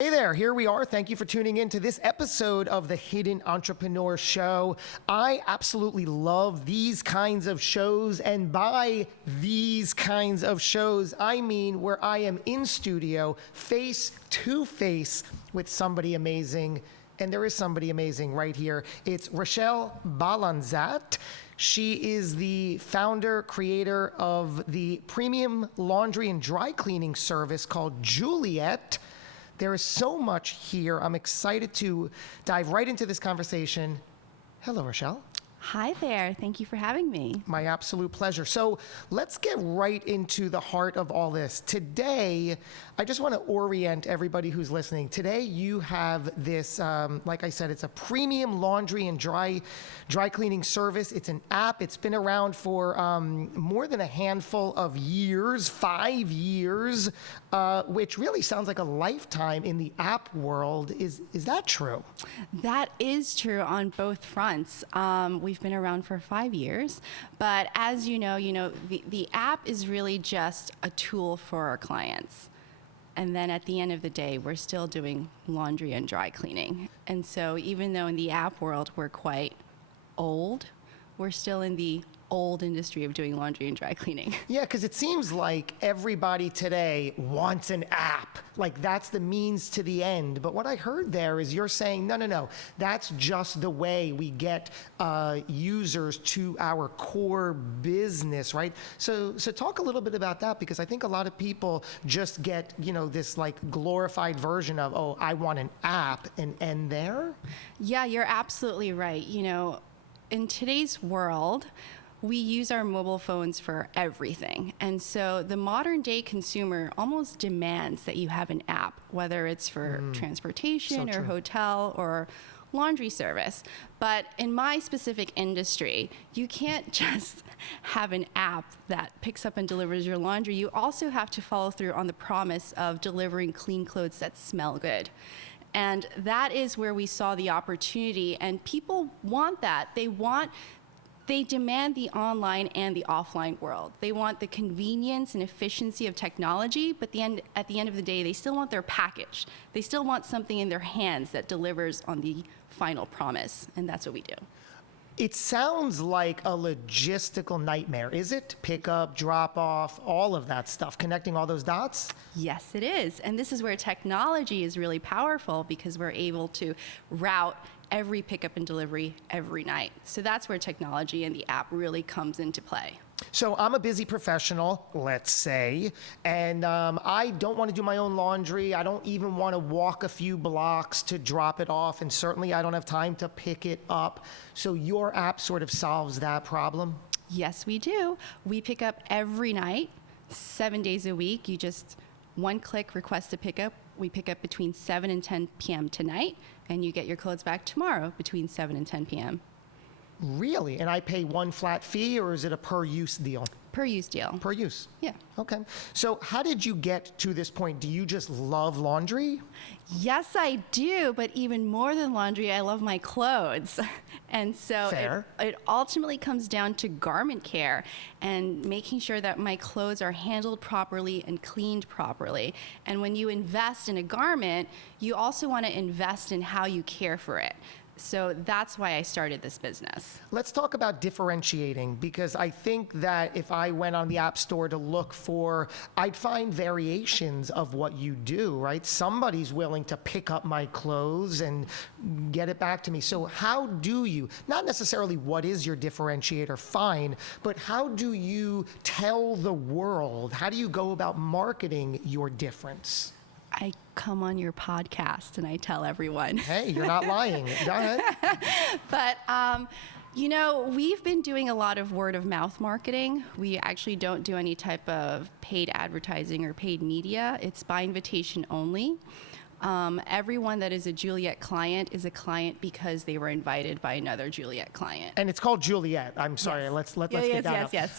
Hey there, here we are. Thank you for tuning in to this episode of the Hidden Entrepreneur Show. I absolutely love these kinds of shows, and by these kinds of shows, I mean where I am in studio, face to face with somebody amazing. And there is somebody amazing right here. It's Rechelle Balanzat. She is the founder, creator of the premium laundry and dry cleaning service called Juliet. There is so much here. I'm excited to dive right into this conversation. Hello, Rechelle. Hi there. Thank you for having me. My absolute pleasure. So let's get right into the heart of all this. Today, I just want to orient everybody who's listening. Today, you have this, like I said, it's a premium laundry and dry cleaning service. It's an app. It's been around for more than a handful of years, 5 years, which really sounds like a lifetime in the app world. Is that true? That is true on both fronts. We've been around for 5 years, but as you know, the app is really just a tool for our clients. And then at the end of the day, we're still doing laundry and dry cleaning. And so even though in the app world we're quite old, we're still in the old industry of doing laundry and dry cleaning. Yeah, because it seems like everybody today wants an app. Like that's the means to the end. But what I heard there is you're saying, no. That's just the way we get users to our core business, right? So talk a little bit about that, because I think a lot of people just get, this like glorified version of, oh, I want an app, and end there. Yeah, you're absolutely right. In today's world, we use our mobile phones for everything. And so the modern day consumer almost demands that you have an app, whether it's for transportation or hotel or laundry service. But in my specific industry, you can't just have an app that picks up and delivers your laundry. You also have to follow through on the promise of delivering clean clothes that smell good. And that is where we saw the opportunity, and people want that. They demand the online and the offline world. They want the convenience and efficiency of technology, but at the end of the day, they still want their package. They still want something in their hands that delivers on the final promise, and that's what we do. It sounds like a logistical nightmare. Is it? Pick up, drop off, all of that stuff, connecting all those dots? Yes, it is. And this is where technology is really powerful, because we're able to route every pickup and delivery every night. So that's where technology and the app really comes into play. So I'm a busy professional, let's say, and I don't want to do my own laundry. I don't even want to walk a few blocks to drop it off, and certainly I don't have time to pick it up. So your app sort of solves that problem? Yes, we do. We pick up every night, 7 days a week. You just one click request a pickup. We pick up between 7 and 10 p.m. tonight, and you get your clothes back tomorrow between 7 and 10 p.m. Really? And I pay one flat fee, or is it a per use deal? Per use deal. Per use? Yeah. Okay. So how did you get to this point? Do you just love laundry? Yes, I do, but even more than laundry, I love my clothes. And so it ultimately comes down to garment care and making sure that my clothes are handled properly and cleaned properly. And when you invest in a garment, you also want to invest in how you care for it. So that's why I started this business. Let's talk about differentiating, because I think that if I went on the App Store to look for, I'd find variations of what you do, right? Somebody's willing to pick up my clothes and get it back to me. So how do you, not necessarily what is your differentiator, fine, but how do you tell the world, how do you go about marketing your difference? I come on your podcast and I tell everyone. Hey, you're not lying. Go ahead. But, we've been doing a lot of word of mouth marketing. We actually don't do any type of paid advertising or paid media. It's by invitation only. Everyone that is a Juliet client is a client because they were invited by another Juliet client. And it's called Juliet. I'm sorry. Yes. Let's get that up. Yes.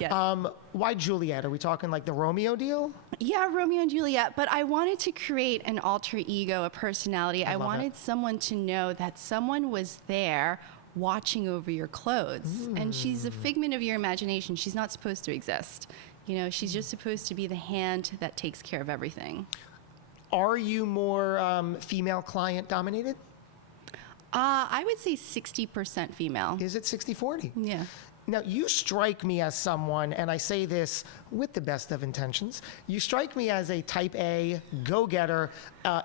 Why Juliet? Are we talking like the Romeo deal? Yeah, Romeo and Juliet. But I wanted to create an alter ego, a personality. I wanted someone to know that someone was there watching over your clothes. And she's a figment of your imagination. She's not supposed to exist. She's just supposed to be the hand that takes care of everything. Are you more female client dominated? I would say 60% female. Is it 60-40? Yeah. Now, you strike me as someone, and I say this with the best of intentions, you strike me as a type A, go-getter,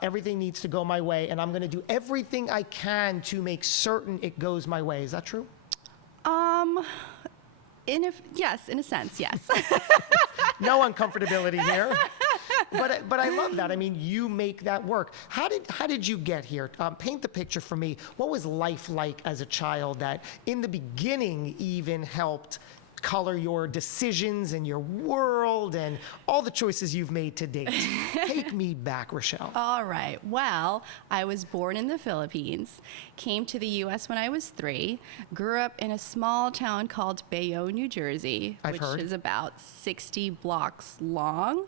everything needs to go my way, and I'm going to do everything I can to make certain it goes my way. Is that true? Yes, in a sense, yes. No uncomfortability here. But I love that. I mean, you make that work. How did you get here? Paint the picture for me. What was life like as a child that, in the beginning, even helped color your decisions and your world and all the choices you've made to date? Take me back, Rechelle. All right. Well, I was born in the Philippines, came to the U.S. when I was 3, grew up in a small town called Bayonne, New Jersey, I've heard. is about 60 blocks long,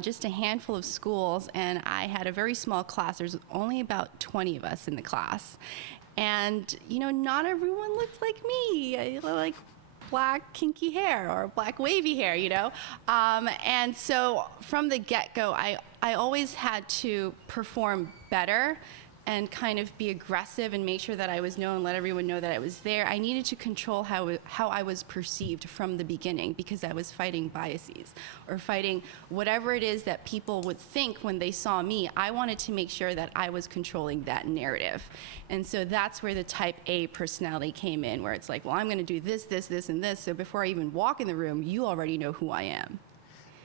just a handful of schools, and I had a very small class. There's only about 20 of us in the class. And, not everyone looked like me. I like black kinky hair or black wavy hair, and so from the get-go, I always had to perform better and kind of be aggressive and make sure that I was known, let everyone know that I was there. I needed to control how I was perceived from the beginning, because I was fighting biases or fighting whatever it is that people would think when they saw me. I wanted to make sure that I was controlling that narrative. And so that's where the type A personality came in, where it's like, well, I'm going to do this, this, this, and this. So before I even walk in the room, you already know who I am.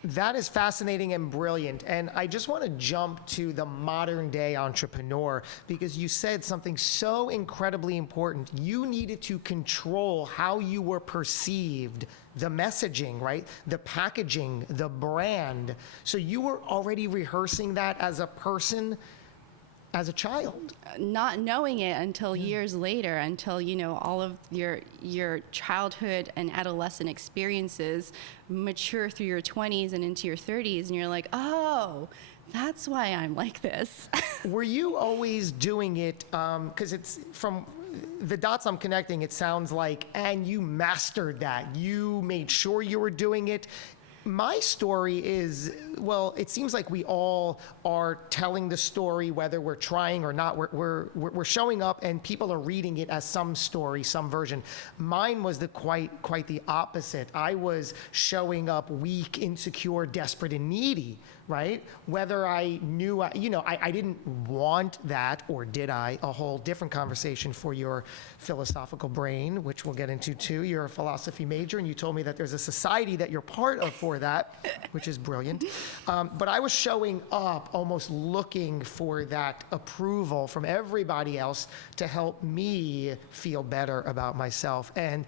That is fascinating and brilliant. And I just want to jump to the modern day entrepreneur, because you said something so incredibly important. You needed to control how you were perceived, the messaging, right? The packaging, the brand. So you were already rehearsing that as a person, as a child. Not knowing it until years later, until all of your childhood and adolescent experiences mature through your 20s and into your 30s, and you're like, oh, that's why I'm like this. Were you always doing it, because it's from the dots I'm connecting, it sounds like, and you mastered that. You made sure you were doing it. My story is, well, it seems like we all are telling the story, whether we're trying or not. We're showing up, and people are reading it as some story, some version. Mine was quite the opposite. I was showing up weak, insecure, desperate, and needy, right? Whether I knew, I didn't want that, or did I? A whole different conversation for your philosophical brain, which we'll get into too. You're a philosophy major, and you told me that there's a society that you're part of for that, which is brilliant. But I was showing up almost looking for that approval from everybody else to help me feel better about myself. And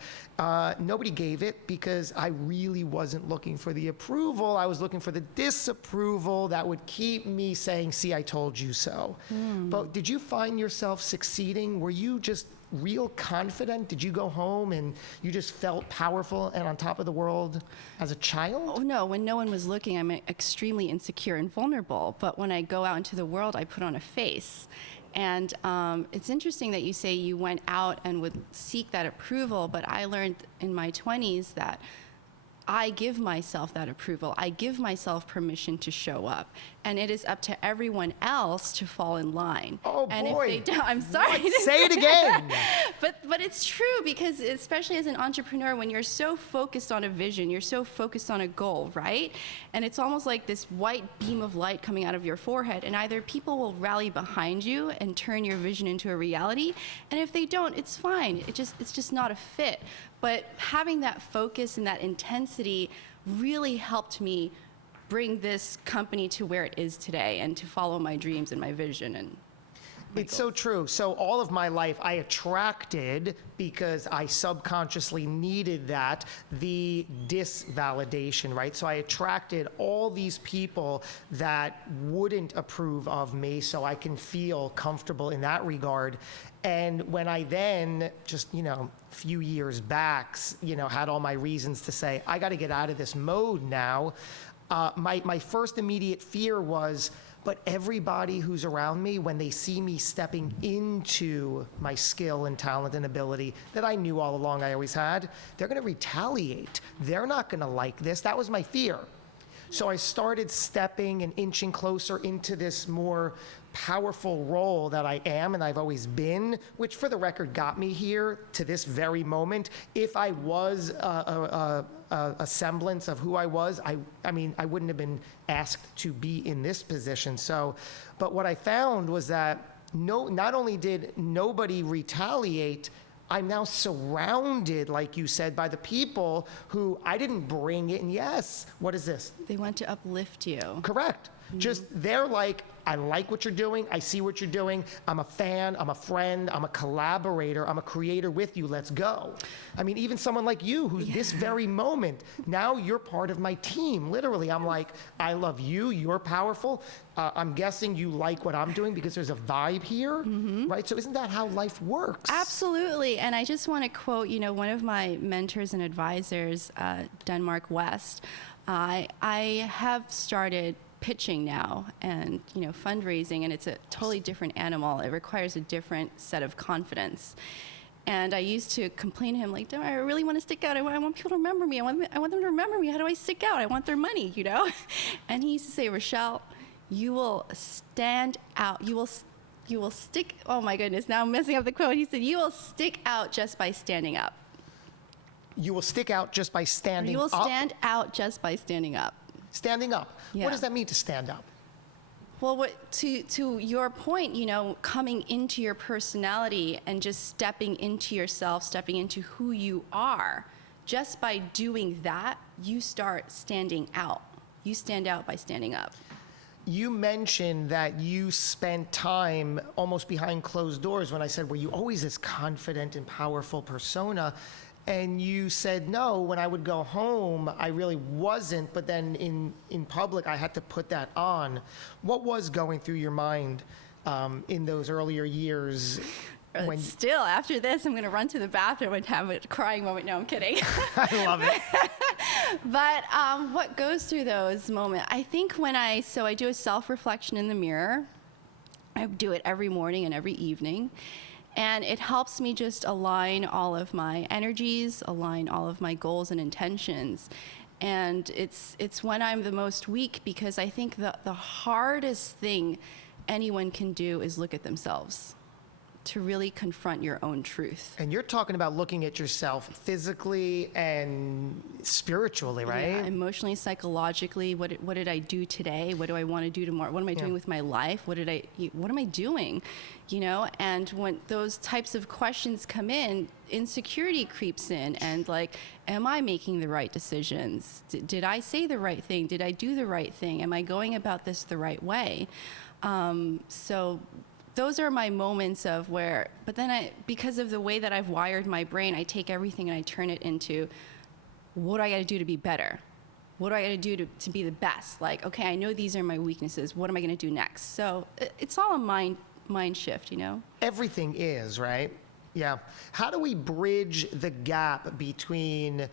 nobody gave it, because I really wasn't looking for the approval. I was looking for the disapproval that would keep me saying, see, I told you so. But did you find yourself succeeding? Were you just real confident? Did you go home and you just felt powerful and on top of the world as a child? Oh, no, when no one was looking, I'm extremely insecure and vulnerable. But when I go out into the world, I put on a face. And it's interesting that you say you went out and would seek that approval, but I learned in my 20s that I give myself that approval. I give myself permission to show up. And it is up to everyone else to fall in line. Oh, and boy. If they don't, I'm sorry. What? Say it again. But it's true, because especially as an entrepreneur, when you're so focused on a vision, you're so focused on a goal, right? And it's almost like this white beam of light coming out of your forehead, and either people will rally behind you and turn your vision into a reality, and if they don't, it's fine. It's just not a fit. But having that focus and that intensity really helped me bring this company to where it is today, and to follow my dreams and my vision and It's so true. So all of my life I attracted, because I subconsciously needed that, the disvalidation, right? So I attracted all these people that wouldn't approve of me, so I can feel comfortable in that regard. And when I then just, a few years back, had all my reasons to say, I got to get out of this mode now, my first immediate fear was, but everybody who's around me, when they see me stepping into my skill and talent and ability that I knew all along I always had, they're going to retaliate. They're not going to like this. That was my fear. So I started stepping and inching closer into this more powerful role that I am and I've always been, which for the record got me here to this very moment. If I was a semblance of who I was, I mean, I wouldn't have been asked to be in this position. So, but what I found was that not only did nobody retaliate, I'm now surrounded, like you said, by the people who I didn't bring in. Yes, what is this? They want to uplift you. Correct. Just they're like, I like what you're doing. I see what you're doing. I'm a fan. I'm a friend. I'm a collaborator. I'm a creator with you. Let's go. I mean, even someone like you, who's this very moment, now you're part of my team. Literally, I'm like, I love you. You're powerful. I'm guessing you like what I'm doing because there's a vibe here, right? So isn't that how life works? Absolutely. And I just want to quote, one of my mentors and advisors, Denmark West. I have started pitching now and fundraising, and it's a totally different animal. It requires a different set of confidence. And I used to complain to him like, I really want to stick out. I want people to remember me. I want them to remember me. How do I stick out? I want their money, And he used to say, Rechelle, you will stand out. You will stick. Oh my goodness! Now I'm messing up the quote. He said, you will stick out just by standing up. You will stick out just by standing up. You will stand out just by standing up. Standing up. Yeah. What does that mean to stand up? Well, to your point, coming into your personality and just stepping into yourself, stepping into who you are, just by doing that, you start standing out. You stand out by standing up. You mentioned that you spent time almost behind closed doors when I said, were you always this confident and powerful persona? And you said, no, when I would go home, I really wasn't, but then in public, I had to put that on. What was going through your mind in those earlier years? Still, after this, I'm going to run to the bathroom and have a crying moment. No, I'm kidding. I love it. But what goes through those moments? I think so I do a self-reflection in the mirror. I do it every morning and every evening. And it helps me just align all of my energies, align all of my goals and intentions. And it's when I'm the most weak, because I think the hardest thing anyone can do is look at themselves, to really confront your own truth. And you're talking about looking at yourself physically and spiritually, right? Yeah, emotionally, psychologically. What did I do today? What do I want to do tomorrow? What am I doing with my life? What am I doing? And when those types of questions come in, insecurity creeps in, and like, am I making the right decisions? Did I say the right thing? Did I do the right thing? Am I going about this the right way? So those are my moments of where, but then because of the way that I've wired my brain, I take everything and I turn it into, what do I got to do to be better? What do I got to do to be the best? Like, okay, I know these are my weaknesses. What am I going to do next? So it's all a mind shift, Everything is, right? Yeah. How do we bridge the gap between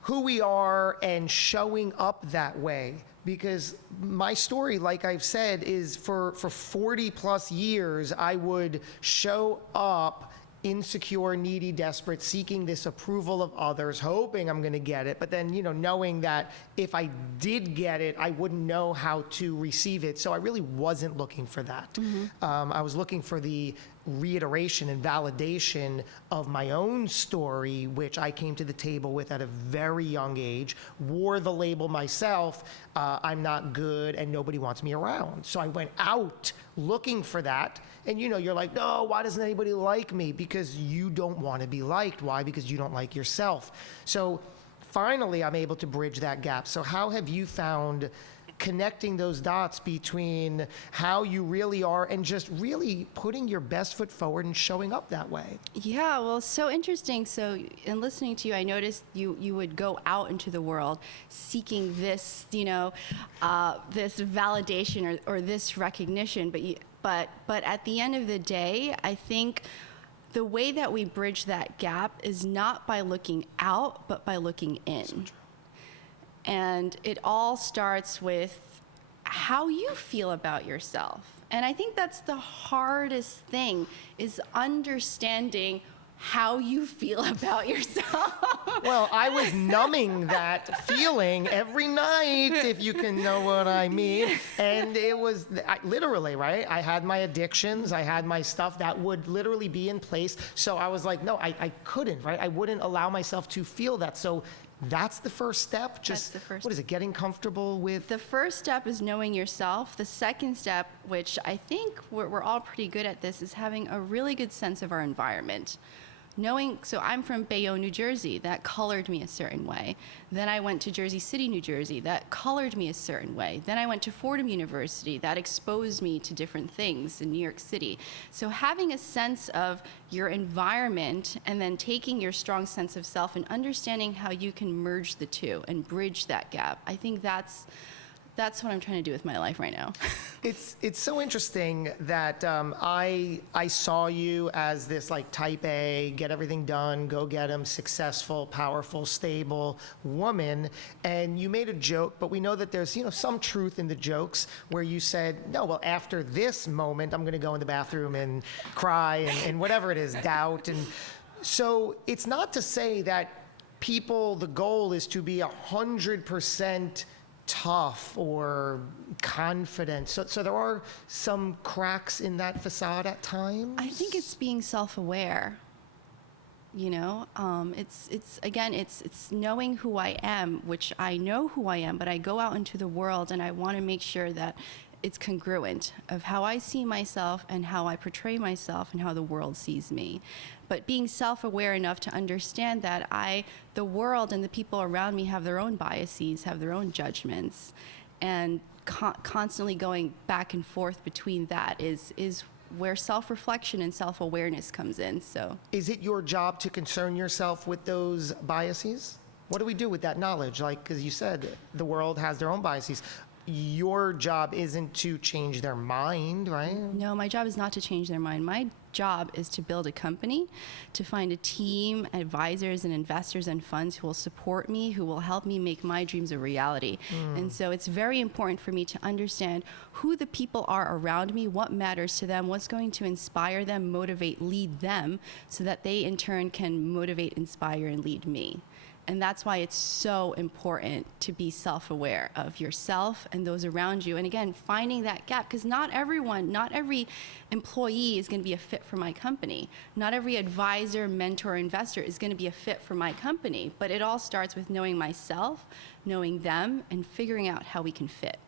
who we are and showing up that way? Because my story, like I've said, is for 40 plus years, I would show up insecure, needy, desperate, seeking this approval of others, hoping I'm going to get it, but then, knowing that if I did get it, I wouldn't know how to receive it. So I really wasn't looking for that. I was looking for the reiteration and validation of my own story, which I came to the table with at a very young age, wore the label myself, I'm not good and nobody wants me around. So I went out looking for that. And you're like, no, why doesn't anybody like me? Because you don't want to be liked. Why? Because you don't like yourself. So finally, I'm able to bridge that gap. So how have you found connecting those dots between how you really are and just really putting your best foot forward and showing up that way? Yeah, well, so interesting. So in listening to you, I noticed you would go out into the world seeking this, this validation or this recognition, but at the end of the day, I think the way that we bridge that gap is not by looking out, but by looking in. So true. And it all starts with how you feel about yourself. And I think that's the hardest thing, is understanding how you feel about yourself. Well, I was numbing that feeling every night, if you can know what I mean. And it was literally, right? I had my addictions, I had my stuff that would literally be in place. So I was like, no, I couldn't, right? I wouldn't allow myself to feel that. So that's the first step. Just, That's the first what is it, getting comfortable with? The first step is knowing yourself. The second step, which I think we're all pretty good at this, is having a really good sense of our environment. So I'm from Bayonne, New Jersey. That colored me a certain way. Then I went to Jersey City, New Jersey. That colored me a certain way. Then I went to Fordham University. That exposed me to different things in New York City. So having a sense of your environment and then taking your strong sense of self and understanding how you can merge the two and bridge that gap, I think that's what I'm trying to do with my life right now. It's so interesting that I saw you as this like type A, get everything done, go get 'em, successful, powerful, stable woman, and you made a joke, but we know that there's some truth in the jokes where you said, no, well, after this moment, I'm going to go in the bathroom and cry and whatever it is, doubt, and so it's not to say that the goal is to be 100% tough or confident. So there are some cracks in that facade at times. I think it's being self-aware. It's knowing who I am, which I know who I am, but I go out into the world and I want to make sure that it's congruent of how I see myself and how I portray myself and how the world sees me. But being self-aware enough to understand that the world and the people around me have their own biases, have their own judgments, and constantly going back and forth between that is where self-reflection and self-awareness comes in. So, is it your job to concern yourself with those biases? What do we do with that knowledge? Like, because you said the world has their own biases. Your job isn't to change their mind, right? No, my job is not to change their mind. My job is to build a company, to find a team, advisors and investors and funds who will support me, who will help me make my dreams a reality. And so it's very important for me to understand who the people are around me, what matters to them, what's going to inspire them, motivate, lead them, so that they in turn can motivate, inspire, and lead me. And that's why it's so important to be self-aware of yourself and those around you. And again, finding that gap, because not every employee is going to be a fit for my company. Not every advisor, mentor, investor is going to be a fit for my company. But it all starts with knowing myself, knowing them, and figuring out how we can fit.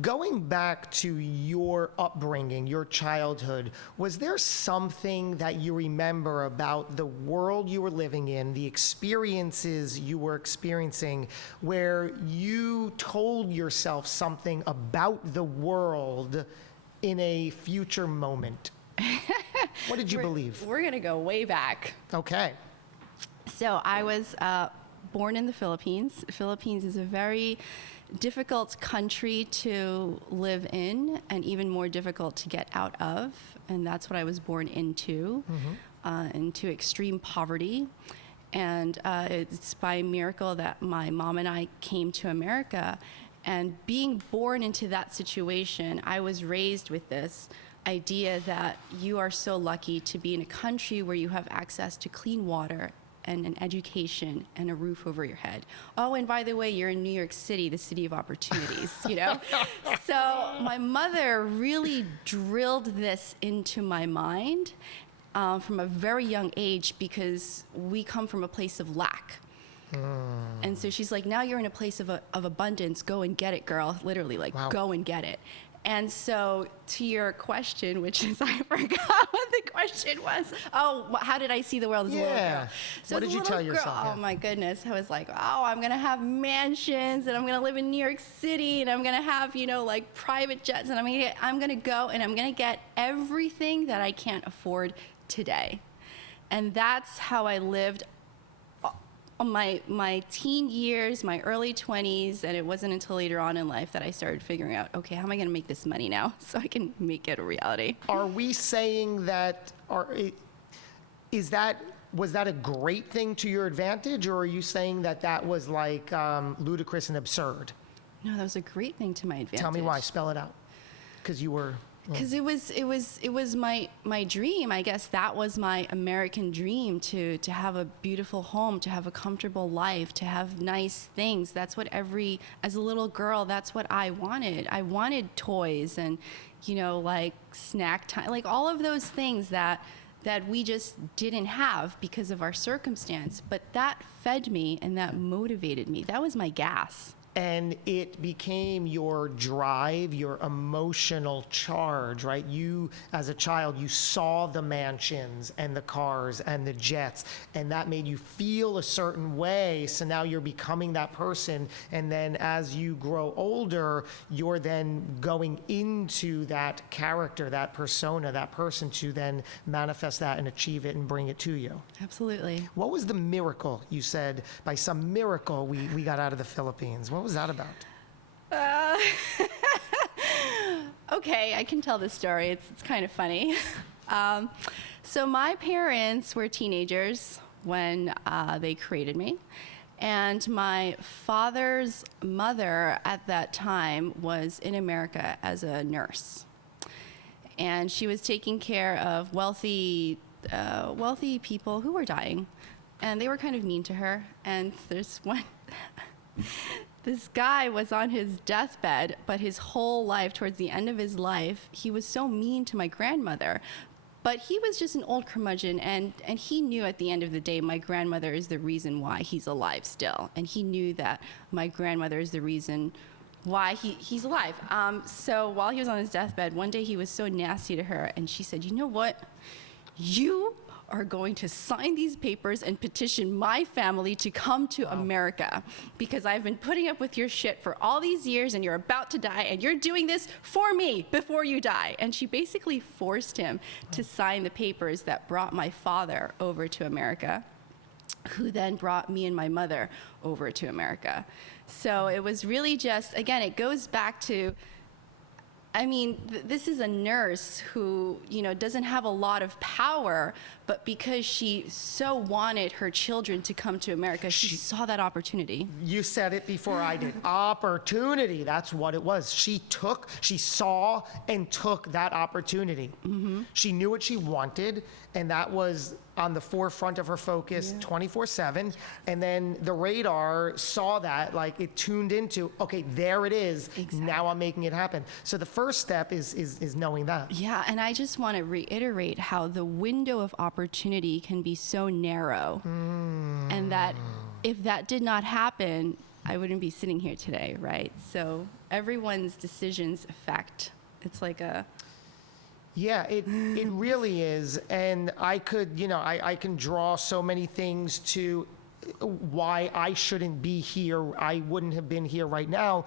Going back to your upbringing, your childhood, was there something that you remember about the world you were living in, the experiences you were experiencing, where you told yourself something about the world in a future moment? What did you believe? We're going to go way back. Okay. So I was born in the Philippines. Philippines is a very difficult country to live in and even more difficult to get out of. And that's what I was born into, into extreme poverty. And it's by miracle that my mom and I came to America. And being born into that situation, I was raised with this idea that you are so lucky to be in a country where you have access to clean water and an education and a roof over your head. Oh, and by the way, you're in New York City, the city of opportunities, So my mother really drilled this into my mind from a very young age, because we come from a place of lack. And so she's like, now you're in a place of abundance, go and get it, girl. Literally, like, wow. Go and get it. And so to your question, which is, I forgot what the question was. Oh, how did I see the world as a little girl? So what did you tell yourself? Oh my goodness. I was like, oh, I'm going to have mansions and I'm going to live in New York City and I'm going to have, like private jets, and I'm going to go and I'm going to get everything that I can't afford today. And that's how I lived my teen years, my early 20s, and it wasn't until later on in life that I started figuring out, okay, how am I going to make this money now so I can make it a reality? Are we saying that, was that a great thing to your advantage, or are you saying that was like ludicrous and absurd? No, that was a great thing to my advantage. Tell me why, spell it out. Because you were... Because it was my dream. I guess that was my American dream, to have a beautiful home, to have a comfortable life, to have nice things. That's what as a little girl, that's what I wanted. I wanted toys and, like snack time, like all of those things that we just didn't have because of our circumstance. But that fed me and that motivated me. That was my gas. And it became your drive, your emotional charge, right? You, as a child, you saw the mansions and the cars and the jets, and that made you feel a certain way. So now you're becoming that person. And then as you grow older, you're then going into that character, that persona, that person to then manifest that and achieve it and bring it to you. Absolutely. What was the miracle you said, by some miracle, we got out of the Philippines? What was that about? Okay, I can tell this story. It's kind of funny. So my parents were teenagers when they created me. And my father's mother at that time was in America as a nurse. And she was taking care of wealthy people who were dying. And they were kind of mean to her. And there's one... This guy was on his deathbed, but his whole life, towards the end of his life, he was so mean to my grandmother. But he was just an old curmudgeon, and he knew at the end of the day my grandmother is the reason why he's alive still. And he knew that my grandmother is the reason why he's alive. So while he was on his deathbed, one day he was so nasty to her, and she said, "You know what? You are going to sign these papers and petition my family to come to America, because I've been putting up with your shit for all these years and you're about to die and you're doing this for me before you die." And she basically forced him to sign the papers that brought my father over to America, who then brought me and my mother over to America. So it was really just, again, it goes back to, I mean, this is a nurse who, doesn't have a lot of power, but because she so wanted her children to come to America, she saw that opportunity. You said it before I did. Opportunity, that's what it was. She saw and took that opportunity. Mm-hmm. She knew what she wanted, and that was on the forefront of her focus 24/7. And then the radar saw that, like it tuned into, okay, there it is. Exactly. Now I'm making it happen. So the first step is knowing that. Yeah, and I just want to reiterate how the window of opportunity can be so narrow. And that if that did not happen, I wouldn't be sitting here today, right? So everyone's decisions affect. It's like a... Yeah, it really is. And I could, I can draw so many things to why I shouldn't be here. I wouldn't have been here right now,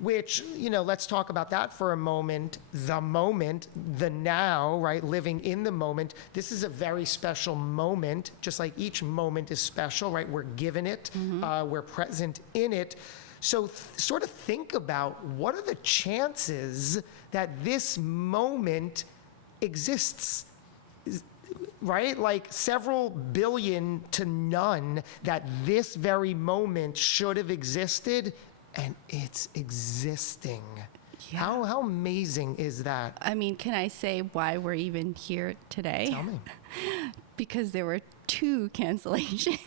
which, let's talk about that for a moment. The moment, the now, right? Living in the moment. This is a very special moment, just like each moment is special, right? We're given it, we're present in it. So sort of think about, what are the chances that this moment exists, right? Like several billion to none that this very moment should have existed, and it's existing. Yeah. How amazing is that? I mean, can I say why we're even here today? Tell me. Because there were 2 cancellations.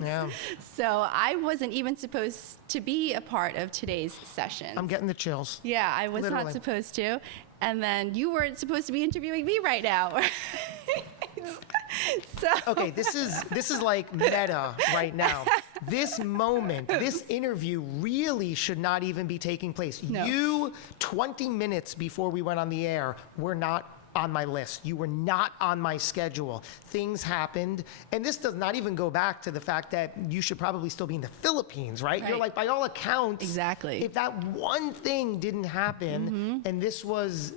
Yeah. So I wasn't even supposed to be a part of today's session. I'm getting the chills. Yeah, I was Literally. not supposed to. And then you weren't supposed to be interviewing me right now. So. Okay, this is like meta right now. This moment, this interview really should not even be taking place. No. You, 20 minutes before we went on the air, were not on my list. You were not on my schedule. Things happened. And this does not even go back to the fact that you should probably still be in the Philippines, right? You're like, by all accounts, exactly. If that one thing didn't happen, and this was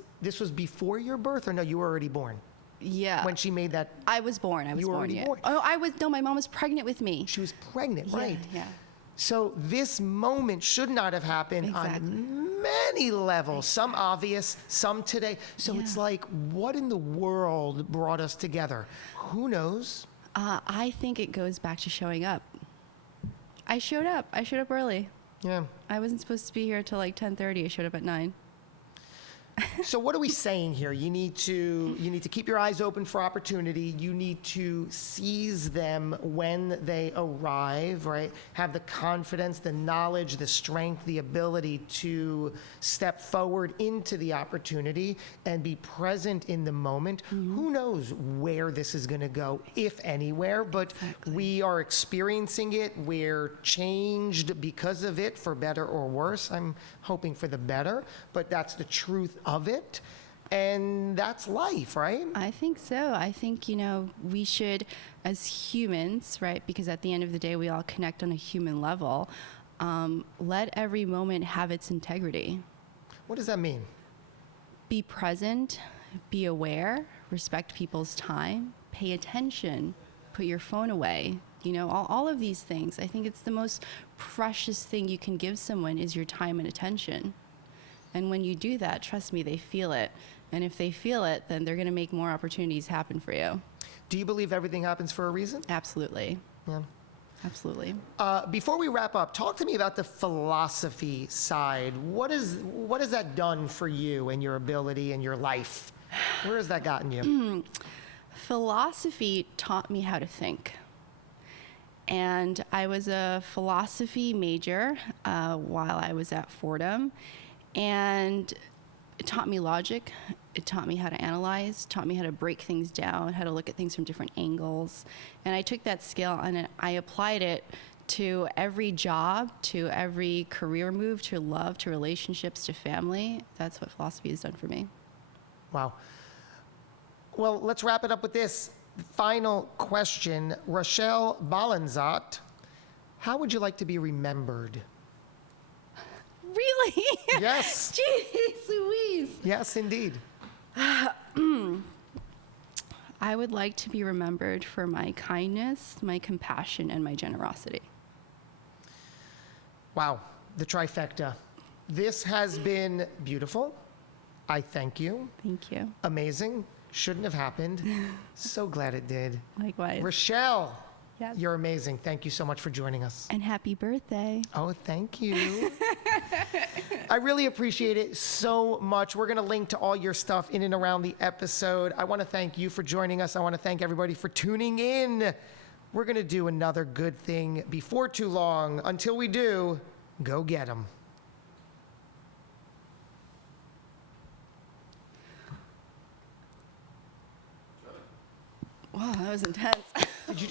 before your birth, or no, you were already born? Yeah. When she made that. I was born. You were already born. Oh, no, my mom was pregnant with me. She was pregnant, right? Yeah. So this moment should not have happened on many levels, some obvious, some today. So it's like, what in the world brought us together? Who knows? I think it goes back to showing up. I showed up early. Yeah. I wasn't supposed to be here till like 10:30. I showed up at 9. So what are we saying here? You need to keep your eyes open for opportunity. You need to seize them when they arrive, right? Have the confidence, the knowledge, the strength, the ability to step forward into the opportunity and be present in the moment. Who knows where this is going to go, if anywhere, but we are experiencing it. We're changed because of it, for better or worse. I'm hoping for the better, but that's the truth of it. And that's life, right? I think so. I think, we should, as humans, right, because at the end of the day, we all connect on a human level, let every moment have its integrity. What does that mean? Be present, be aware, respect people's time, pay attention, put your phone away. All of these things. I think it's the most precious thing you can give someone is your time and attention. And when you do that, trust me, they feel it. And if they feel it, then they're going to make more opportunities happen for you. Do you believe everything happens for a reason? Absolutely. Yeah. Absolutely. Before we wrap up, talk to me about the philosophy side. What has that done for you and your ability and your life? Where has that gotten you? Philosophy taught me how to think. And I was a philosophy major while I was at Fordham. And it taught me logic. It taught me how to analyze, taught me how to break things down, how to look at things from different angles. And I took that skill and I applied it to every job, to every career move, to love, to relationships, to family. That's what philosophy has done for me. Wow. Well, let's wrap it up with this final question. Rechelle Balanzat, how would you like to be remembered? Really? Yes. Jeez Louise. Yes, indeed. I would like to be remembered for my kindness, my compassion, and my generosity. Wow, the trifecta. This has been beautiful. I thank you. Thank you. Amazing. Shouldn't have happened. So glad it did. Likewise. Rechelle, Yes. you're amazing. Thank you so much for joining us. And happy birthday. Oh, thank you. I really appreciate it so much. We're going to link to all your stuff in and around the episode. I want to thank you for joining us. I want to thank everybody for tuning in. We're going to do another good thing before too long. Until we do, go get 'em. Wow, that was intense.